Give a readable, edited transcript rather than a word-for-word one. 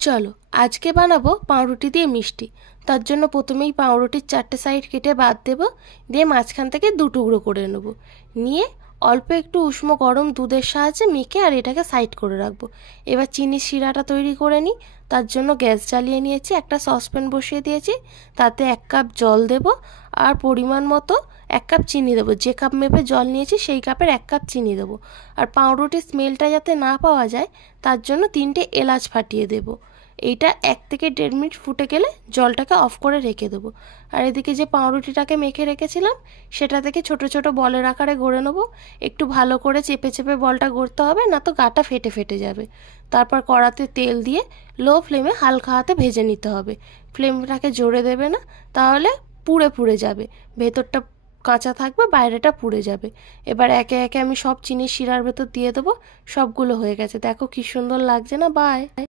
চলো আজকে বানাবো পাউরুটি দিয়ে মিষ্টি। তার জন্য প্রথমেই পাউরুটির 4টে সাইড কেটে বাদ দেব, দিয়ে মাঝখান থেকে 2 টুকরো করে নেব। নিয়ে অল্প একটু উষ্ণ গরম দুধের সাহায্যে মেখে আর এটাকে সাইড করে রাখবো। এবার চিনির শিরাটা তৈরি করে নিই। তার জন্য গ্যাস জ্বালিয়ে নিয়েছি, একটা সসপ্যান বসিয়ে দিয়েছি, তাতে 1 কাপ জল দেব আর পরিমাণ মতো 1 কাপ চিনি দেবো। যে কাপ মেপে জল নিয়েছি সেই কাপের 1 কাপ চিনি দেবো। আর পাউরুটির স্মেলটা যাতে না পাওয়া যায় তার জন্য 3টে এলাচ ফাটিয়ে দেবো। এইটা 1 থেকে 1.5 মিনিট ফুটে গেলে জলটাকে অফ করে রেখে দেবো। আর এদিকে যে পাউরুটিটাকে মেখে রেখেছিলাম সেটা থেকে ছোট ছোট বলের আকারে গড়ে নেবো। একটু ভালো করে চেপে চেপে বলটা গড়তে হবে, না তো গাটা ফেটে ফেটে যাবে। তারপর কড়াতে তেল দিয়ে লো ফ্লেমে হালকা হাতে ভেজে নিতে হবে। ফ্লেমটাকে জোরে দেবে না, তাহলে পুড়ে পুড়ে যাবে। ভেতরটা কাঁচা থাকবে, বাইরেটা পুড়ে যাবে। এবার একে একে আমি সব চিনির শিরার ভেতর দিয়ে দেবো। সবগুলো হয়ে গেছে, দেখো কি সুন্দর লাগছে না। বাই।